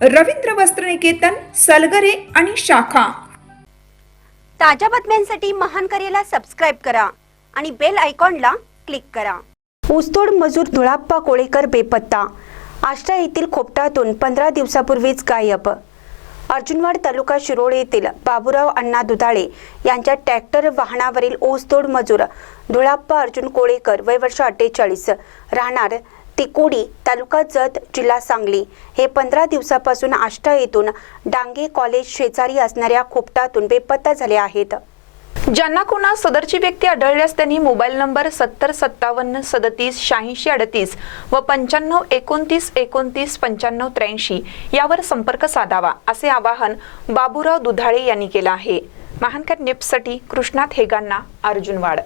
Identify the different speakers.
Speaker 1: रवींद्र वस्त्रनिकेतन सलगरे आणि शाखा.
Speaker 2: ताज्या बातम्यांसाठी महान करेला सबस्क्राईब करा आणि बेल आयकॉनला क्लिक करा. ऊसतोड मजूर धुळाप्पा कोळेकर बेपत्ता. आष्टा येथील खोपटातून पंधरा दिवसापूर्वीच गायब. अर्जुनवाड तालुका शिरोळ येथील बाबूराव अण्णा दुधाळे यांच्या ट्रॅक्टर वाहनावरील ऊसतोड मजूर धुळाप्पा अर्जुन कोळेकर वय वर्ष अठ्ठेचाळीस राहणार तिकोडी तालुका जत जिल्हा सांगली. हे पंधरा दिवसापासून आष्टा येथून डांगे कॉलेज शेजारी असणाऱ्या खोपटातून बेपत्ता झाले आहेत.
Speaker 3: ज्यांना कोणा सदरची व्यक्ती आढळल्यास त्यांनी मोबाईल नंबर सत्तर सत्तावन्न सदतीस शहाऐंशी अडतीस व पंच्याण्णव एकोणतीस एकोणतीस पंच्याण्णव त्र्याऐंशी यावर संपर्क साधावा असे आवाहन बाबूराव दुधाळे यांनी केलं आहे. महानकर निप्ससाठी कृष्णात हेगांना अर्जुनवाड.